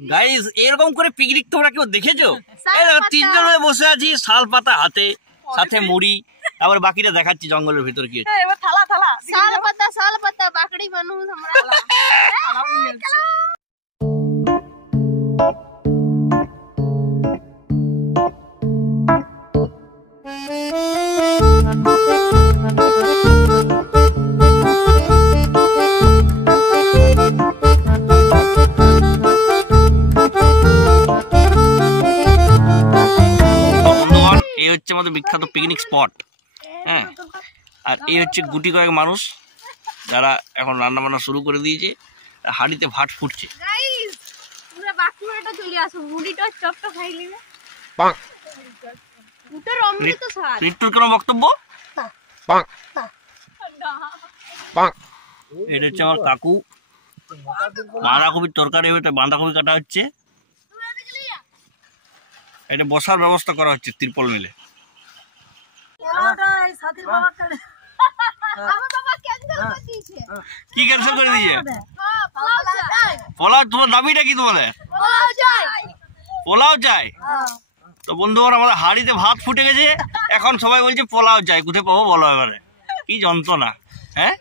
Guys এরকম করে picnic তোমরা কেউ দেখেছো? এই দেখো তিনজন হয়ে বসে আছি, শাল পাতা হাতে, সাথে মুড়ি, তারপর বাকিটা দেখাচ্ছি জঙ্গলের ভিতর কি হচ্ছে। এবার থালা থালা শাল পাতা বাকড়ি মানুষ আমরা হচ্ছে আমাদের বিখ্যাত পিকনিক স্পট। হ্যাঁ, আর এই হচ্ছে গুটি কয়েক মানুষ যারা এখন রান্না বান্না শুরু করে দিয়েছে, হাঁড়িতে ভাত ফুটছে। ঋতুর কোনো বক্তব্য? এটা হচ্ছে আমার কাকু, বাঁধাকপির তরকারি হচ্ছে, বাঁধাকপি কাটা হচ্ছে, এটা বসার ব্যবস্থা করা হচ্ছে ত্রিপল মিলে। কি ক্যান্সেল করে দিয়েছে? পোলাও। তোমার দাবিটা কি? তোমাদের পোলাও চাই? তো বন্ধুগণ আমাদের হাঁড়িতে ভাত ফুটে গেছে, এখন সবাই বলছে পোলাও চাই। কোথায় পাবো বলো এবারে? কি যন্ত্রণা! হ্যাঁ,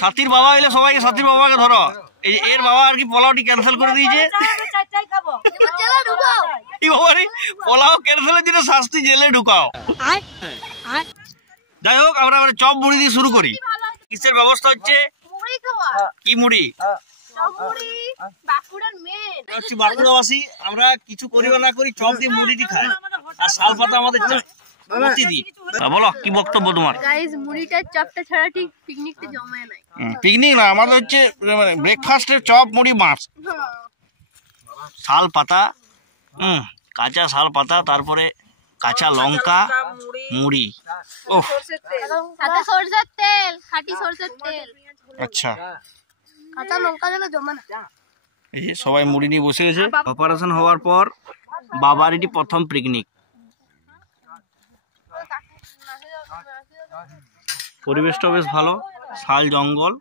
সাথীর বাবা এলে সবাইকে, সাথীর বাবাকে ধরো। এই এর বাবা আর কি পোলাওটি ক্যান্সেল করে দিয়েছে। পোলাও ক্যান্সেলের জন্য শাস্তি, জেলে ঢুকাও। যাই হোক, আমরা চপ মুড়ি দিয়ে শুরু করি। কিসের ব্যবস্থা হচ্ছে? কি মুড়ি? বাঁকুড়াবাসী আমরা কিছু করি না করি, চপ দিয়ে মুড়িটি খাই, আর শাল পাতা আমাদের বলো কি বক্তব্য তোমার? পিকনিক না, আমাদের হচ্ছে ব্রেকফাস্টের চপ মুড়ি মাছ, শাল পাতা, কাঁচা শাল পাতা, তারপরে কাঁচা লঙ্কা, মুড়ি। ওহ, সরষের তেল, খাঁটি সরষের তেল। আচ্ছা, কাঁচা লঙ্কা দিলে জমে না। এই যে সবাই মুড়ি নিয়ে বসে গেছে। অপারেশন হওয়ার পর বাবার এটি প্রথম পিকনিক। পরিবেশটা বেশ ভালো, শাল জঙ্গল,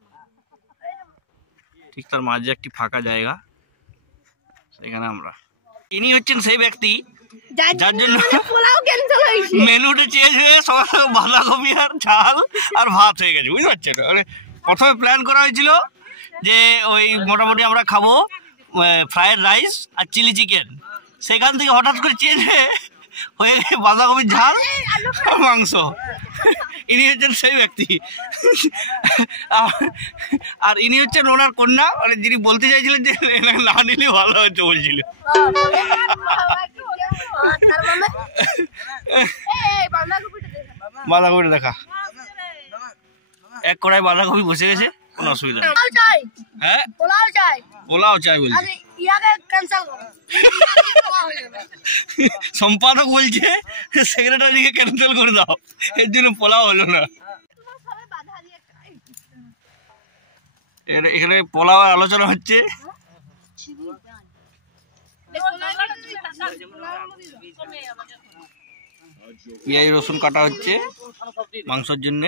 ঠিক তার মাঝে একটি ফাঁকা জায়গা, সেখানে আমরা। ইনি হচ্ছেন সেই ব্যক্তি যার জন্য মেনুটা চেঞ্জ হয়ে সব বাঁধাকপি আর ঝাল আর ভাত হয়ে গেছে, বুঝতে পারছেন? প্রথমে প্ল্যান করা হয়েছিল যে ওই মোটামুটি আমরা খাবো ফ্রাইড রাইস আর চিলি চিকেন, সেখান থেকে হঠাৎ করে চেঞ্জ হয়ে গেছে বাঁধাকপির ঝাল আর মাংস। ইনি হচ্ছেন সেই ব্যক্তি, আর ইনি হচ্ছেন ওনার কন্যা, মানে যিনি বলতে চাইছিলেন যে না নিলে ভালো হচ্ছে বলছিল। বাঁধাকপিটা দেখা, এক কড়াই বাঁধাকপি বসে গেছে, কোনো অসুবিধা নেই। হ্যাঁ, পোলাও চাই বলছে। সম্পাদক বলছে সেক্রেটারিকে ক্যান্সেল করে দাও, এর জন্য পোলাও হলো না। এখানে পোলাও আলোচনা হচ্ছে। পেঁয়াজ রসুন কাটা হচ্ছে মাংসের জন্য,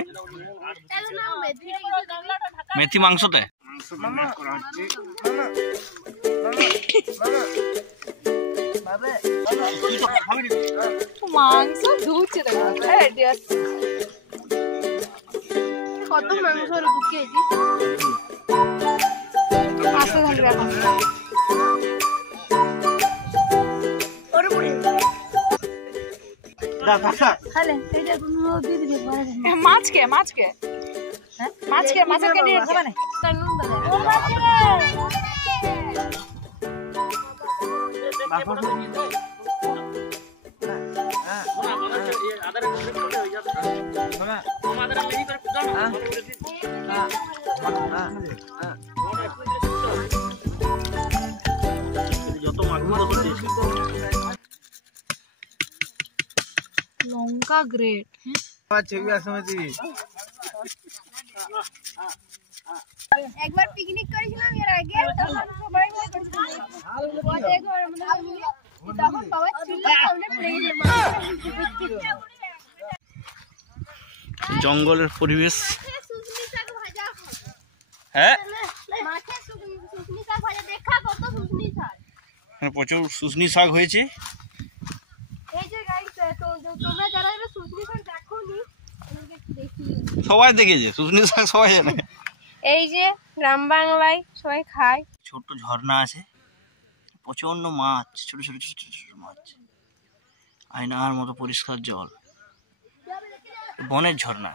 মেথি মাংসতে। মাংস ধুচ্ছে কত মাংস কেজি? 500 থাকবে এখন। মাছকে মাছকে মাছকে মাছের কেটে খাবে না। লঙ্কা গ্রেট। একবার পিকনিক করেছিলাম এর আগে, তখন সবাই তখন সবাই ছিল জঙ্গলের পরিবেশ, হ্যাঁ মাঠে শুশনি শাক হয়েছে, দেখা কত শুশনি শাক। প্রচুর শুশনি শাক হয়েছে। এই যে গাইস, তোমরা যারা যারা শুশনি শাক দেখোনি আমাকে একটু দেখিয়ে। সবাই দেখেছে শুশনি শাক, সবাই জানে। এই যে গ্রাম বাংলায় সবাই খায়। ছোট্ট ঝর্ণা আছে, প্রচন্ড মাছ, ছোট ছোট ছোট ছোট মাছ, আয়নার মতো পরিষ্কার জল, বনের ঝর্ণা।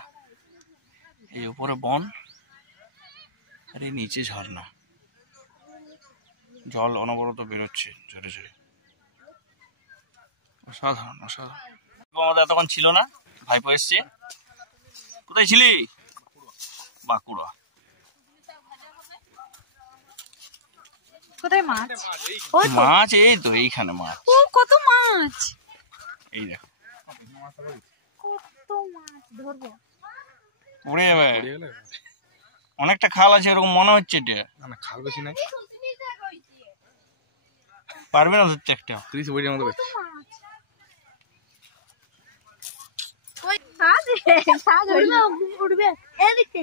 এই উপরে বন আর এই নিচে ঝর্ণা, জল অনবরত বেরোচ্ছে ঝরে ঝরে। অসাধারণ অসাধারণ। আমাদের এতক্ষণ ছিল না, ভাইপো এসছে। কোথায় ছিলি? বাঁকুড়া। কোথায় মাছ? মাছ এই তো এইখানে মাছ। ও কত মাছ! এই দেখো কত মাছ ধরবো? উড়ে যাবে। অনেকটা খাল আছে এরকম মনে হচ্ছে। এটা না খাল বেশি নাই, পারবে না ধরতে একটা 30 বইয়ের মতো বেশি। ওই শাক উঠবে এদিকে,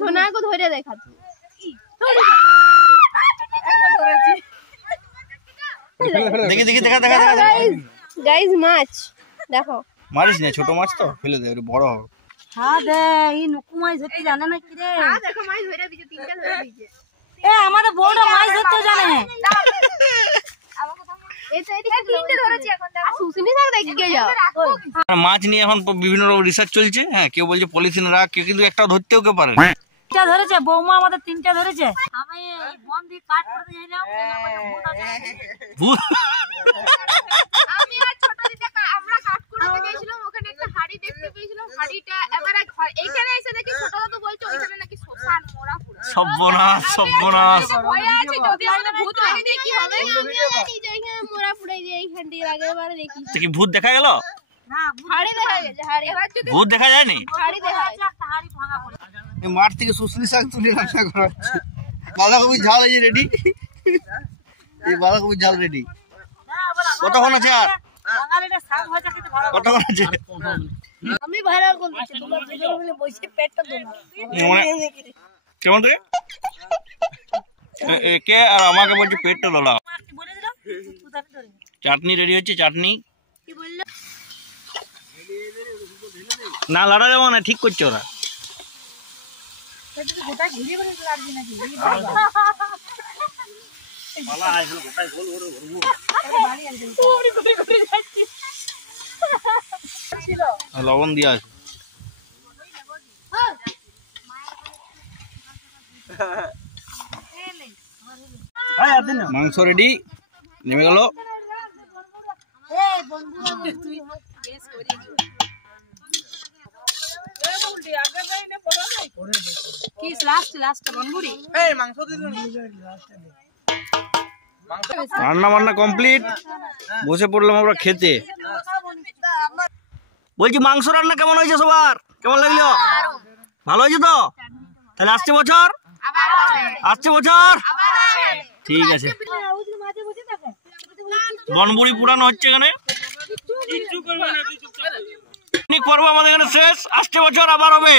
ধনাকে ধরে দেখাচ্ছি। দেখি দেখি দেখা দেখা দেখা। গাইস মাছ দেখো। মারিস না, ছোট মাছ তো ফেলে দে, বড় হবে। হ্যাঁ দে, এই নুকু মাছ ধরতে জানে না কি রে? দেখো মাছ ধরে দিয়েছে, তিনটা ধরে দিয়েছে। এ আমাদের বড় মাছ ধরতে জানে। এই তো এদিকে তিনটে ধরেছি এখন, দেখো শুশনি শাক দেখে যাও। মাছ নিয়ে এখন বিভিন্ন রকম রিসার্চ চলছে। হ্যাঁ, কেউ বলছে পলিথিন রাখ, কেউ কিন্তু একটা ধরতেও কেউ পারে না। তিনটা ধরেছে, বৌমা আমাদের তিনটা ধরেছে। আমি বন দিয়ে কাট করতে যাইলাম, ভূত আমি আর ছোট দিদা আমরা কাট করতে গিয়েছিলাম, ওখানে একটা হাড়ি দেখতে পেয়েছিলাম। হাড়িটা এবারে এইখানে এসে দেখি ছোট দাদু বলছে ওইখানে নাকি শ্মশান মোরা পুরো। সর্বনাশ সর্বনাশ। ভয় আছে যদি আমাদের ভূত লাগে দিয়ে কি হবে? আমি জানি যে এখানে মোরা পুড়ে দিয়ে এইখান দিয়ে আগেরবারে দেখি। তো কি ভূত দেখা গেল? না হাড়ি দেখা গেছে, হাড়ি। এবার যদি ভূত দেখা যায়নি? হাড়ি দেখা গেছে। একটা হাড়ি ভাঙা পড়ে। এই মাঠ থেকে শুশনি শাক তুলে রান্না করা হচ্ছে। বাঁধাকপি ঝাল এই যে রেডি। এই বাঁধাকপি ঝাল রেডি। কতক্ষণ আছে আর? বাঙালিরা শাক ভাজা খেতে ভালো। কতক্ষণ আছে? আমি ভাইরাল করে দিচ্ছি, তোমরা দুজন মিলে বসে পেটটা দোলা। কেমন রে? কে আর আমাকে বলছে পেটটা দোলা। কি বলে দিলাম? তুই তাকে ধরে নে। চাটনি রেডি হচ্ছে, চাটনি। কি বললো? না লড়া যাবো না, ঠিক করছে ওরা। তুই গোটা ঘুরিয়ে ঘুরিয়ে লাগবি নাকি? লবণ দিয়া আছে। মাংস রেডি, নেমে গেল। কি লাস্ট লাস্ট বনবুড়ি? রান্না বান্না কমপ্লিট, বসে পড়লাম আমরা খেতে। বলছি মাংস রান্না কেমন হয়েছে সবার? কেমন লাগলো? ভালো হয়েছে তো? তাহলে আসছে বছর, আসছে বছর ঠিক আছে। বনবুড়ি পুরানো হচ্ছে এখানে। পিকনিক পর্ব আমাদের এখানে শেষ, আসছে বছর আবার হবে।